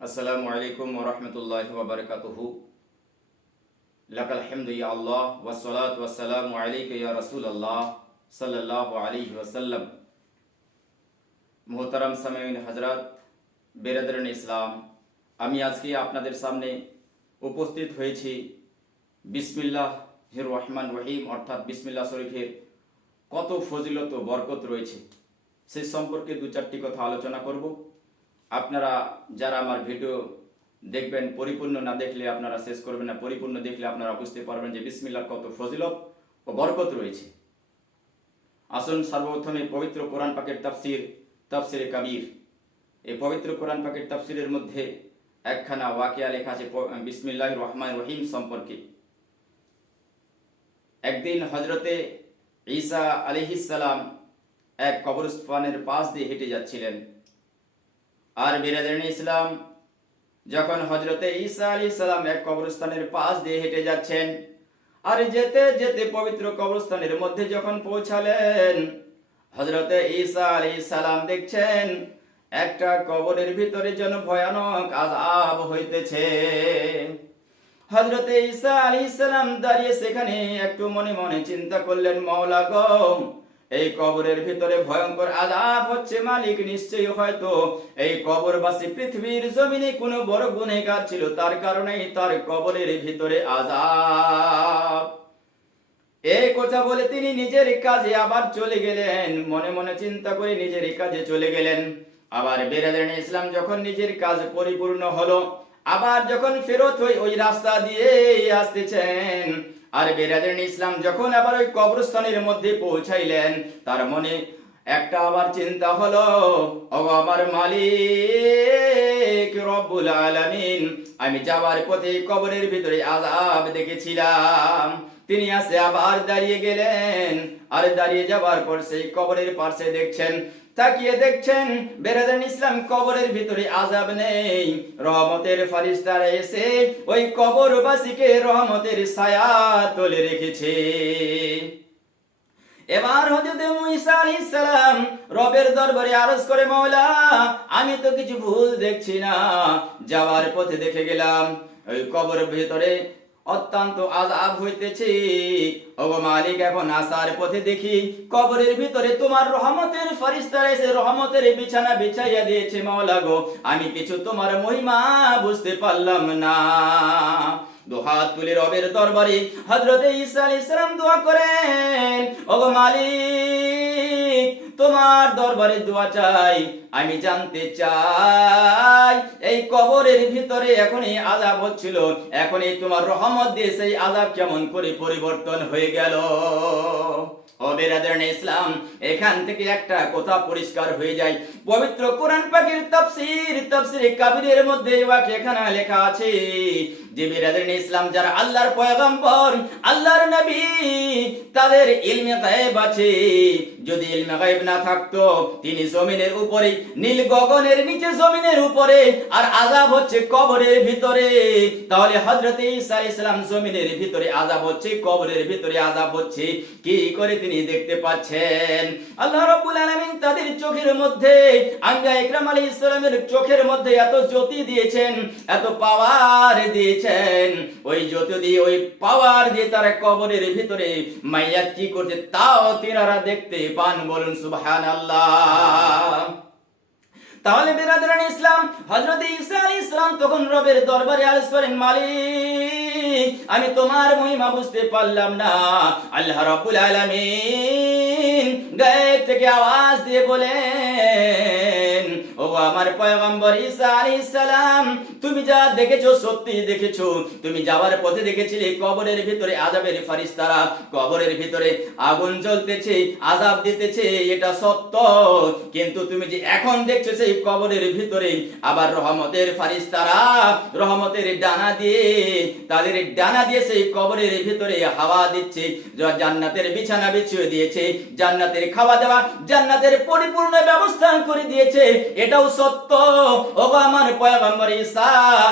আসসালামু আলাইকুম ওয়া রাহমাতুল্লাহি ওয়া বারাকাতুহু। লাকাল হামদু ইয়া আল্লাহ ওয়াসসালাতু ওয়াসসালামু আলাইকা ইয়া রাসূলুল্লাহ সাল্লাল্লাহু আলাইহি ওয়াসাল্লাম। মুহতারাম সামিঈন হযরত, বেরাদারান ইসলাম, আমি আজকে আপনাদের সামনে উপস্থিত হয়েছি বিসমিল্লাহির রহমানির রহিম অর্থাৎ বিসমিল্লাহ শরীফের কত ফজিলত ও বরকত রয়েছে সেই সম্পর্কে দু চারটি কথা আলোচনা করব। আপনারা যারা আমার ভিডিও দেখবেন, পরিপূর্ণ না দেখলে আপনারা শেষ করবেন না, পরিপূর্ণ দেখলে আপনারা বুঝতে পারবেন যে বিসমিল্লাহর কত ফজিলত ও বরকত রয়েছে। আসুন সর্বপ্রথমে পবিত্র কোরআন পাকের তাফসিরে কাবীর, এই পবিত্র কোরআন পাকের তাফসিরের মধ্যে একখানা ওয়াকিয়া লেখা আছে বিসমিল্লাহির রহমানির রহিম সম্পর্কে। একদিন হজরতে ঈসা আলাইহিস সালাম এক কবরস্থানের পাশ দিয়ে হেঁটে যাচ্ছিলেন। আর বিরাদারান ইসলাম, যখন হজরতে ঈসা আলাইহিস সালাম এক কবরস্থানের পাশ দিয়ে হেঁটে যাচ্ছেন, আর যেতে যেতে পবিত্র কবরস্থানের মধ্যে যখন পৌঁছালেন, হজরতে ঈসা আলাইহিস সালাম দেখছেন একটা কবরের ভিতরে যেন ভয়ানক আযাব হইতেছে। হজরতে ঈসা আলাইহিস সালাম দাঁড়িয়ে সেখানে একটু মনে মনে চিন্তা করলেন, মাওলা গো, এই কবরের ভিতরে ভয়ঙ্কর আযাব হচ্ছে, মালিক নিশ্চয়ই হয়তো এই কবরবাসী পৃথিবীর জমিনে কোনো বড় গুনাহগার ছিল, তার কারণেই তার কবরের ভিতরে আযাব। এই কথা বলে তিনি নিজের কাজে আবার চলে গেলেন। মনে মনে চিন্তা করে নিজের কাজে চলে গেলেন। আবার বিরাদারান ইসলাম, যখন নিজের কাজ পরিপূর্ণ হলো, আবার যখন ফেরত হয়ে ওই রাস্তা দিয়ে আসতেছেন, আর বিরাদারান ইসলাম যখন আবার ওই কবরস্থানের মধ্যে পৌঁছাইলেন, তার মনে একটা আবার চিন্তা হলো, ও আমার মালিক রব্বুল আলামিন, আমি যাবার পথে কবরের ভিতরে আযাব দেখেছিলাম। তিনি আসে আবার দাঁড়িয়ে গেলেন, আর দাঁড়িয়ে যাবার পর সেই কবরের পাশে দেখছেন, তাকিয়ে দেখছেন বিরাদারান ইসলাম কবরের ভিতরে আযাব নেই। রহমতের ফেরেশতারা এসে ওই কবরবাসীকে রহমতের ছায়া তলে রেখেছে। এবার হযরত ঈসা আলাইহিস সালাম রবের দরবারে আরজ করে, মাওলা, আমি তো কিছু ভুল দেখছি না, যাওয়ার পথে দেখে গেলাম ওই কবরের ভিতরে অত্যন্ত আযাব হইতেছে। ওগো মালিক, এখন আসার পথে দেখি কবরের ভিতরে তোমার রহমতের ফেরেশতারা এসে রহমতের বিছানা বিছাইয়া দিয়েছে। মাওলা গো, আমি কিছু তোমার মহিমা বুঝতে পারলাম না। দুহাত তুলে রবের দরবারে হযরত ঈসা আলাইহিস সালাম দোয়া করেন, ওগো মালিক, তোমার দরবারে দোয়া চাই, আমি জানতে চাই এই কবরের ভিতরে এখনই আযাব হচ্ছিল, এখনই তোমার রহমত দিয়ে সেই আযাব কেমন করে পরিবর্তন হয়ে গেল। ও বিরাদারান ইসলাম, এখান থেকে একটা কথা পরিষ্কার হয়ে যায়। পবিত্র কোরআন পাকের তাফসিরে কাবীরের মধ্যে এখানে লেখা আছে যে বিরাদারান ইসলাম, যারা আল্লাহর পয়গম্বর, আল্লাহর নবী, তাদের ইলমে গায়ব আছে। যদি ইলমে গায়ব না থাকতো, তিনি জমিনের উপরে, নীল গগনের নিচে জমিনের উপরে, আর আযাব হচ্ছে কবরের ভিতরে, তাহলে হযরত ঈসা আলাইহিস সালাম জমিনের ভিতরে আযাব হচ্ছে, কবরের ভিতরে আযাব হচ্ছে, কি করে তিনি দেখতে পাচ্ছেন? আল্লাহ রাব্বুল আলামিন তাদের চোখের মধ্যে, আম্বিয়া ইকরাম আলাইহিস সালামের চোখের মধ্যে এত জ্যোতি দিয়েছেন, এত পাওয়ার দিয়েছেন, ওই জ্যোতি দিয়ে, ওই পাওয়ার দিয়ে তারা কবরের ভিতরে মাইয়াত কি করছে তাও তিনারা দেখতে পান। বলুন সুবহানাল্লাহ। তাহলে বিরাদারান ইসলাম, হযরত ঈসা আলাইহিস সালাম তখন রবের দরবারে আরজ করেন, মালিক, আমি তোমার মহিমা বুঝতে পারলাম না। আল্লাহ রাব্বুল আলামিন গায়েব থেকে আওয়াজ দিয়ে বলেন, ও আমার পয়গম্বর ঈসা আলাইহিস সালাম, তুমি যা দেখেছো সত্যি দেখেছো। তুমি যাওয়ার পথে দেখেছিলে কবরের ভিতরে আযাবের ফেরেশতারা, কবরের ভিতরে আগুন জ্বলতেছে, আযাব দিতেছে, এটা সত্য। কিন্তু তুমি যে এখন দেখছো সেই কবরের ভিতরে আবার রহমতের ফেরেশতারা রহমতের ডানা দিয়ে, তাদের ডানা দিয়ে সেই কবরের ভিতরে হাওয়া দিচ্ছে, জান্নাতের বিছানা বিছিয়ে দিয়েছে, জান্নাতের খাওয়া দাওয়া, জান্নাতের পরিপূর্ণ ব্যবস্থা করে দিয়েছে। এটা এটাও সত্য ওগো আমার পয়গম্বর ঈসা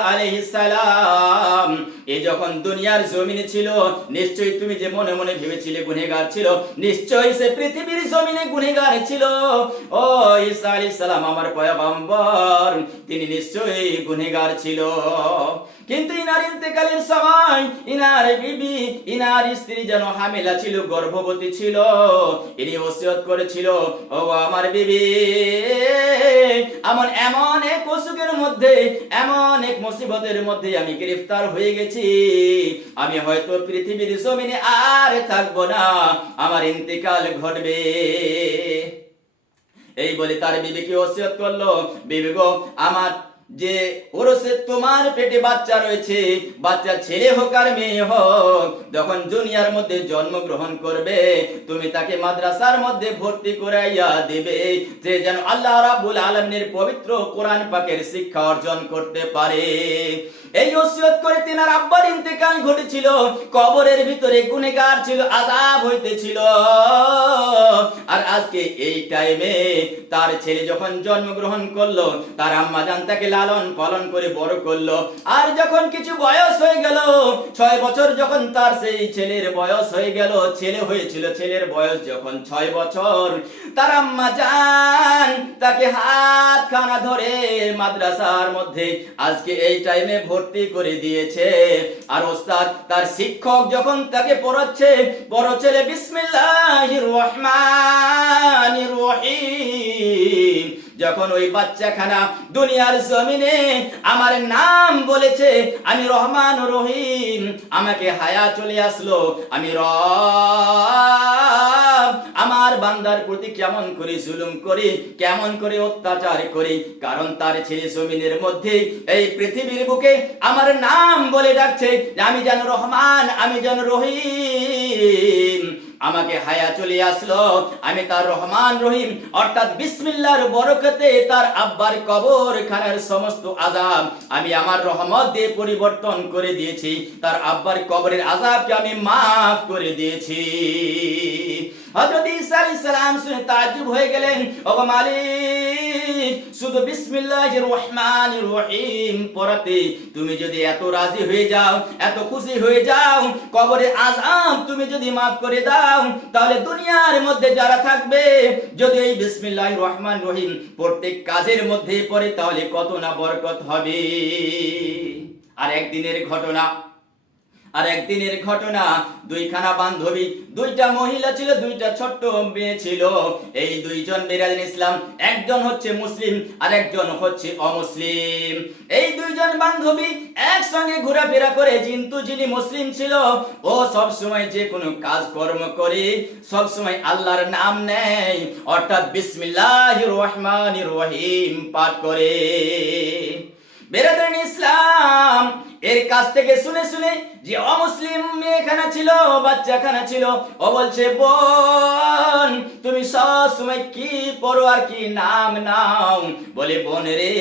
আলাইহিস সালাম এ যখন দুনিয়ার জমিনে ছিল নিশ্চয়ই তুমি যে মনে মনে ভেবেছিলে গুনাহগার ছিল, নিশ্চয়ই সে পৃথিবীর জমিনে গুনাহগার ছিল। ও ঈসা আলাইহিস সালাম আমার পয়গম্বর, তিনি নিশ্চয়ই গুনাহগার ছিল। কিন্তু ইনার ইন্তেকালের সময় ইনার বিবি, ইনার স্ত্রী যেন হামিলা ছিল, গর্ভবতী ছিল। ইনি ওসিয়ত করেছিল, ও আমার বিবি, এমন এক অসুখের মধ্যে, এমন এক মুসিবতের মধ্যে আমি গ্রেফতার হয়ে গেছি, আমি হয়তো পৃথিবীর জমিনে আর থাকবো না, আমার ইন্তেকাল ঘটবে। এই বলে তার বিবিকে ওসিয়ত করলো, বিবি গো, আমার যে ওরসে তোমার পেটে বাচ্চা রয়েছে, বাচ্চা ছেলে হোক আর মেয়ে হোক, যখন দুনিয়ার মধ্যে জন্মগ্রহণ করবে তুমি তাকে মাদ্রাসার মধ্যে ভর্তি করাইয়া দেবে, যে যেন আল্লাহ রাব্বুল আলামিনের পবিত্র কোরআন পাকের শিক্ষা অর্জন করতে পারে। এই ওসিয়ত করে তিনার আব্বার ইন্তেকাল ঘটেছিল। কবরের ভিতরে গুনাহগার ছিল, আযাব হইতেছিল। আর আজকে এই টাইমে তার ছেলে যখন জন্মগ্রহণ করলো, তার আম্মা জান তাকে লালন পালন করে বড় করলো। আর যখন কিছু বয়স হয়ে গেল, 6 বছর যখন তার সেই ছেলের বয়স হয়ে গেল, ছেলে হয়েছিল, ছেলের বয়স যখন 6 বছর, তার আম্মা জান তাকে হাতখানা ধরে মাদ্রাসার মধ্যে আজকে এই টাইমে ভর্তি করে দিয়েছে। আর ওস্তাদ তার শিক্ষক যখন তাকে পড়াচ্ছে, বড় ছেলে বিসমিল্লাহির রহমানির রহিম, যখন ওই বাচ্চাখানা দুনিয়ার জমিনে আমার নাম বলেছে, আমি রহমান ও রহিম, আমাকে হায়া চলে আসলো, আমি রব আমার বান্দার প্রতি কেমন করে জুলুম করি, কেমন করে অত্যাচার করি, কারণ তার ছেলে জমিনের মধ্যে এই পৃথিবীর বুকে আমার নাম বলে ডাকছে, আমি যেন রহমান, আমি যেন রহিম, আমাকে হায়া চলে আসলো, আমি তার রহমান রহিম অর্থাৎ বিসমিল্লাহর বরকতে তার আব্বার কবরখানার সমস্ত আযাব আমি আমার রহমত দিয়ে পরিবর্তন করে দিয়েছি, তার আব্বার কবরের আযাবকে আমি মাফ করে দিয়েছি। হযরত ঈসা আলাইহিস সালাম শুনে তাজ্জুব হয়ে গেলেন, ওগো মালিক, শুধু বিসমিল্লাহির রহমানির রহিম পড়াতে তুমি যদি এত রাজি হয়ে যাও, এত খুশি হয়ে যাও, কবরের আযাব তুমি যদি মাফ করে দাও, তাহলে দুনিয়ার মধ্যে যারা থাকবে যদি এই বিসমিল্লাহির রহমানির রহিম প্রত্যেক কাজের মধ্যে পড়ে, তাহলে কত না বরকত হবে। আর একদিনের ঘটনা, দুইখানা বান্ধবী, দুইটা মহিলা ছিল, দুইটা ছোট্ট মেয়ে ছিল। এই দুইজন বিরাদিন ইসলাম, একজন হচ্ছে মুসলিম আর একজন হচ্ছে অমুসলিম। এই দুইজন বান্ধবী একসঙ্গে ঘোরাফেরা করে, কিন্তু যিনি মুসলিম ছিল ও সব সময় যে কোনো কাজ কর্ম করে সব সময় আল্লাহর নাম নেয়, অর্থাৎ বিসমিল্লাহির রহমানির রহিম পাঠ করে। বিরাদিন ইসলাম এর কাছ থেকে শুনে শুনে যে অমুসলিম মেয়েখানা ছিল, বাচ্চাখানা ছিল, ও বলছে, বোন তুমি সব সময় কি পড়ো আর কি নাম নাও? বলে, বোন রে,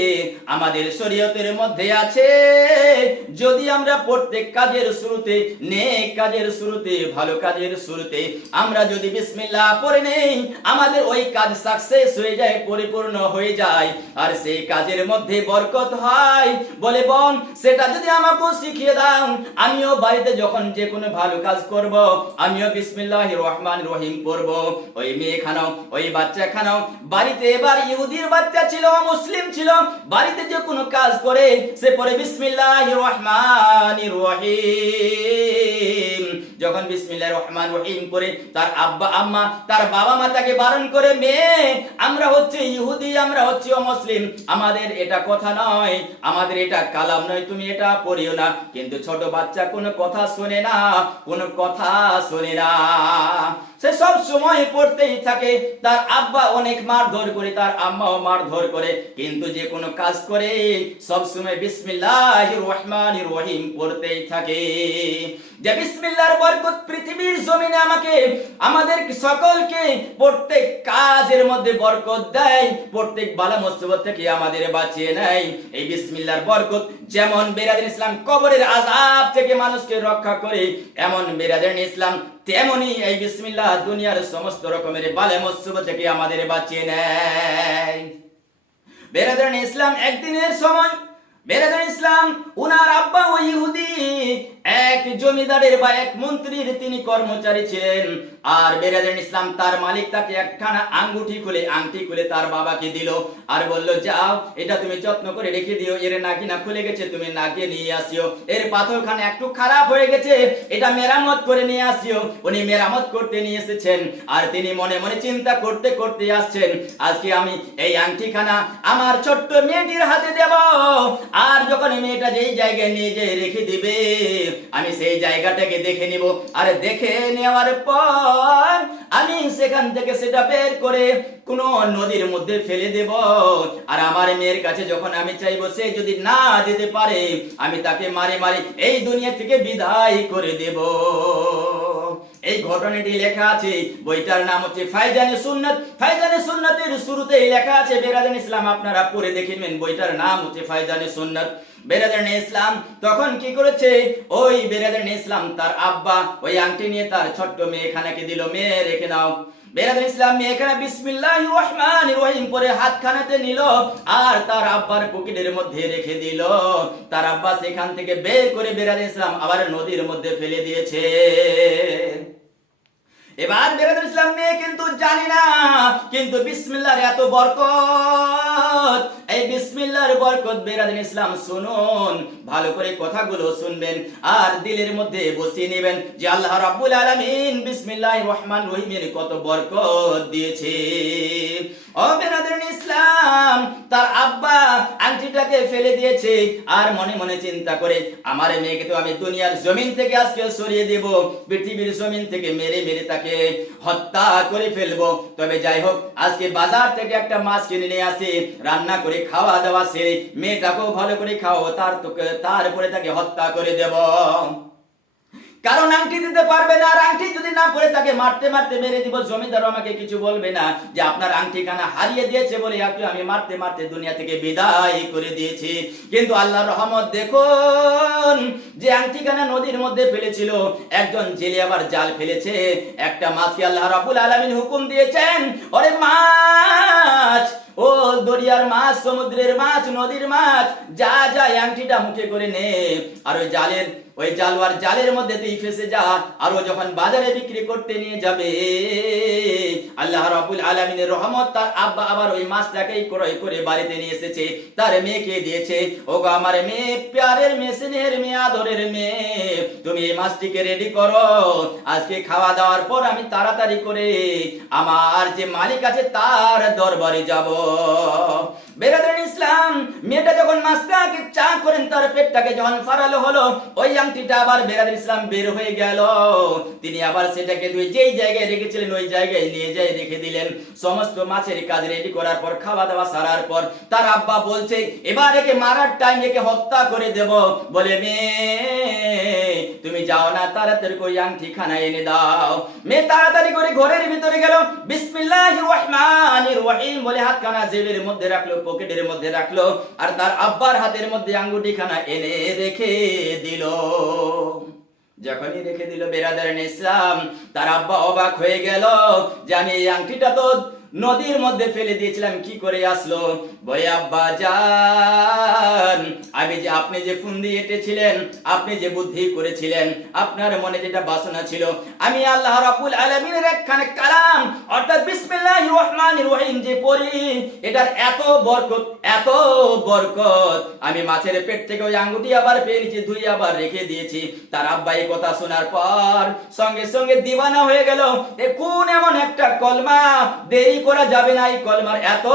আমাদের শরীয়তের মধ্যে আছে যদি আমরা প্রত্যেক কাজের শুরুতে, নেক কাজের শুরুতে, ভালো কাজের শুরুতে আমরা যদি বিসমিল্লাহ পড়ে নেই, আমাদের ওই কাজ সাকসেস হয়ে যায়, পরিপূর্ণ হয়ে যায়, আর সেই কাজের মধ্যে বরকত হয়। বলে, বোন সেটা যদি আমাকে শিখিয়ে দাও, আমিও বাড়িতে যখন যে কোনো ভালো কাজ করব, আমিও বিসমিল্লাহির রহমানির রহিম পড়ব। ওই মেয়েখানাও, ওই বাচ্চাখানাও বাড়িতে, এবার ইহুদির বাচ্চা ছিল, মুসলিম ছিল, বাড়িতে যে কোনো কাজ করে সে পড়ে বিসমিল্লাহির রহমানির রহিম। যখন বিসমিল্লাহির রহমানির রহিম পড়ে, তার আব্বা আম্মা, তার বাবা মা তাকে বারণ করে, মেয়ে আমরা হচ্ছে ইহুদি, আমরা হচ্ছে অমুসলিম, আমাদের এটা কথা নয়, আমাদের এটা কালাম নয়, তুমি এটা পড়িও না। কিন্তু ছোট বাচ্চা কোনো কথা শোনে না, কোনো কথা শোনে না, সে সব সময় পড়তেই থাকে। তার আব্বা অনেক মারধর করে, তার আম্মাও মারধর করে, কিন্তু যে কোনো কাজ করে সব সময় বিসমিল্লাহির রহমানির রহিম পড়তেই থাকে। যে বিসমিল্লাহর বরকত পৃথিবীর জমিনে আমাকে, আমাদের সকলকে প্রত্যেক কাজের মধ্যে বরকত দেয়, প্রত্যেক বালা মুসিবত থেকে আমাদের বাঁচিয়ে নেয়। এই বিসমিল্লাহর বরকত যেমন বিরাদিন ইসলাম কবরের আযাব থেকে মানুষকে রক্ষা করে, এমন বিরাদিন ইসলাম তেমনি এই বিসমিল্লাহ দুনিয়ার সমস্ত রকমের বালা মুসিবত থেকে আমাদের বাঁচিয়ে নেয়। বেরাদার ইসলাম একদিনের সময় বেরাদার ইসলাম উনার আব্বা ও ইহুদি, এক জমিদারের বা এক মন্ত্রীর তিনি কর্মচারী ছিলেন। আর বেরাদার ইসলাম তার মালিক তাকে একখানা আঙ্গুঠি আংটি খুলে তার বাবাকে দিল আর বলল, যাও এটা তুমি যত্ন করে রেখে দিও, এর নাকি না খুলে গেছে, তুমি নাকি নিয়ে আসিও, এর পাথরখানা একটু খারাপ হয়ে গেছে, এটা মেরামত করে নিয়ে আসিও। উনি মেরামত করতে নিয়ে এসেছেন আর তিনি মনে মনে চিন্তা করতে করতে আসছেন, আজকে আমি এই আংটিখানা আমার ছোট্ট মেয়েটির হাতে দেব, আর যখন মেয়েটা যেই জায়গায় নিয়ে যেয়ে রেখে দিবে আমি সেই জায়গাটাকে দেখে নিব, আর দেখে নেওয়ার পর আমি সেখান থেকে সেটা বের করে কোন নদীর মধ্যে ফেলে দেব, আর আমার মেয়ের কাছে যখন আমি চাইবো সে যদি না দিতে পারে আমি তাকে মারে মারে এই দুনিয়া থেকে বিদায় করে দেব। এই ঘটনাটি লেখা আছে, বইটার নাম হচ্ছে ফায়জানে সুন্নাত। ফায়জানে সুন্নাতের শুরুতেই লেখা আছে বেরাদান ইসলাম, আপনারা পড়ে দেখেন, বইটার নাম হচ্ছে ফায়জানে সুন্নাত। বেরাদান ইসলাম তখন কি করেছে, ওই বেরাদান ইসলাম তার আব্বা ওই আংটি নিয়ে তার ছোট্ট মেয়েখানাকে দিল, মেয়ে রেখে নাও। বেরাদান ইসলাম মেয়েখানা বিসমিল্লাহির রহমানির রহিম পরে হাতখানাতে নিল আর তার আব্বার পকেটের মধ্যে রেখে দিল। তার আব্বা সেখান থেকে বের করে বেরাদান ইসলাম আবার নদীর মধ্যে ফেলে দিয়েছে। এবার বেরাদার ইসলাম মেয়ে কিন্তু জানি না, কিন্তু বিসমিল্লাহর এত বরকত, এই বিসমিল্লাহর বরকত বেরাদার ইসলাম শুনুন, ভালো করে কথাগুলো শুনবেন আর দিলের মধ্যে বসিয়ে নেবেন যে আল্লাহ রাব্বুল আলামিন বিসমিল্লাহির রহমানির রহিমের কত বরকত দিয়েছে। ও বেরাদার ইসলাম তার আব্বা আংটিটাকে ফেলে দিয়েছে আর মনে মনে চিন্তা করে, আমার মেয়েকে তো আমি দুনিয়ার জমিন থেকে আজকে সরিয়ে দেব, পৃথিবীর জমিন থেকে মেরে মেরে তাকে হত্যা করে ফেলবো। তবে যাই হোক, আজকে বাজার থেকে একটা মাছ কিনে নিয়ে আসি, রান্না করে খাওয়া দাওয়া সেরে মেয়েটাকেও ভালো করে খাওয়াবো, তারপরে তাকে হত্যা করে দেব। কারণ আংটি দিতে পারবে না, আর আংটি যদি না পরে তাকে মারতে মারতে মেরে দিব, জমিদার আমাকে কিছু বলবে না যে আপনার আংটিখানা হারিয়ে দিয়েছে বলে আমি মারতে মারতে দুনিয়া থেকে বিদায় করে দিয়েছি। কিন্তু আল্লাহর রহমত দেখুন, যে আংটিখানা নদীর মধ্যে ফেলেছিল একজন জেলে আবার জাল ফেলেছে, একটা মাছকে আল্লাহ রাব্বুল আলামিন হুকুম দিয়েছেন, ওরে মাছ, ও দরিয়ার মাছ, সমুদ্রের মাছ, নদীর মাছ, যা যা আংটিটা মুখে করে নে, আর ওই জালের মধ্যে তুই ফেসে যা, আর ও যখন বাজারে বিক্রি করতে নিয়ে যাবে আল্লাহ রাব্বুল আলামিনের রহমত, তার আব্বা আবার ওই মাছটাকেই ক্রয় করে বাড়িতে নিয়ে এসেছে, তার মেয়েকে দিয়েছে, ওগো আমার মেয়ে, প্যারের মেয়ে, স্নেহের মেয়ে, আদরের মেয়ে, তুমি এই মাছটিকে রেডি করো, আজকে খাওয়া দাওয়ার পর আমি তাড়াতাড়ি করে আমার যে মালিক আছে তার দরবারে যাব। বেরাদার ইসলাম মেয়েটা যখন মাছটাকে চা করেন, তার পেটটাকে যখন ফারালো হলো, ওই আংটিটা আবার বেরাদার ইসলাম বের হয়ে গেল, তিনি আবার সেটাকে যেই জায়গায় রেখেছিলেন ওই জায়গায় নিয়ে যাই রেখে দিলেন। সমস্ত মাছের কাজ রেডি করার পর, খাওয়া দাওয়া সারার পর তার আব্বা বলছে, এবার একে মারার টাইম, একে হত্যা করে দেব, বলে মেয়ে তুমি যাও না, তাড়াতাড়ি করে আংটিখানা এনে দাও। মেয়ে তাড়াতাড়ি করে ঘরের ভিতরে গেল, বিসমিল্লাহির রহমানির রহিম বলে হাতখানা জেবের মধ্যে রাখলো, পকেটের মধ্যে রাখলো, আর তার আব্বার হাতের মধ্যে আঙ্গুটিখানা এনে রেখে দিল। যখনই রেখে দিল বেরাদার ইসলাম, তার আব্বা অবাক হয়ে গেল যে আমি এই আংটিটা তো নদীর মধ্যে ফেলে দিয়েছিলাম, কি করে আসলো? বলে আব্বা জান, আপনি যে ফুন্দি এঁটেছিলেন, আপনি যে বুদ্ধি করেছিলেন, আপনার মনে যেটা বাসনা ছিল, আমি আল্লাহ রাব্বুল আলামিনের একখানে কালাম অর্থাৎ বিসমিল্লাহির রহমানির রহিম যে পড়ি, এটার এত বরকত আমি মাছের পেট থেকে ওই আঙ্গুটি আবার পেয়ে নিয়েছি, ধুই আবার রেখে দিয়েছি। তার আব্বা এই কথা শোনার পর সঙ্গে সঙ্গে দিওয়ানা হয়ে গেল, এ কোন এমন একটা কলমা, দেরি করা যাবে না, এই কলমার এত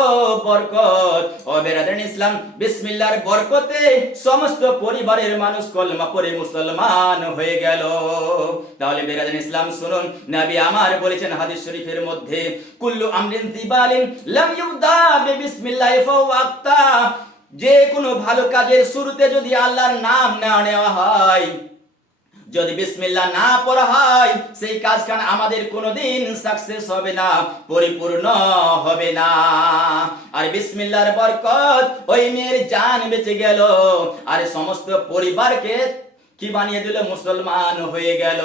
বরকত। ও বেরাদার ইসলাম, বিসমিল্লাহর বরকতে সমস্ত পরিবারের মানুষ কলমা পড়ে মুসলমান হয়ে গেল। তাহলে বেরাদার ইসলাম শুনুন, নবী আমার বলেছেন হাদিস শরীফের মধ্যে, কুল্লু আমরিন যিবালিন লাম ইউদা বিসমিল্লাহি ফাহুয়া আক্তা, যে কোনো ভালো কাজের শুরুতে যদি আল্লাহর নাম না নেওয়া হয়, যদি বিসমিল্লাহ না পড়া হয়, সেই কাজখানা আমাদের কোনোদিন সাকসেস হবে না, পরিপূর্ণ হবে না। আর বিসমিল্লাহর বরকত, ওই মেয়ের জান বেঁচে গেল আর সমস্ত পরিবারকে কি বানিয়ে দিল? মুসলমান হয়ে গেল।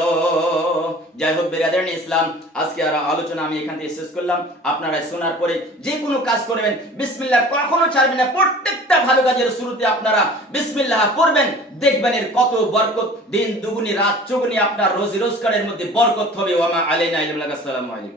যাই হোক বিরাদারান ইসলাম, আজকে আর আলোচনা আমি এখান থেকে শেষ করলাম। আপনারা শোনার পরে যে কোনো কাজ করবেন বিসমিল্লাহ কখনো ছাড়বেন না। প্রত্যেকটা ভালো কাজের শুরুতে আপনারা বিসমিল্লাহ পড়বেন, দেখবেন এর কত বরকত। দিন দুগুনি রাত চৌগুনি আপনার রোজি রোজগারের মধ্যে বরকত হবে। ওয়া মা আলাইনা ইল্লা আল বালাগ। আসসালামু আলাইকুম।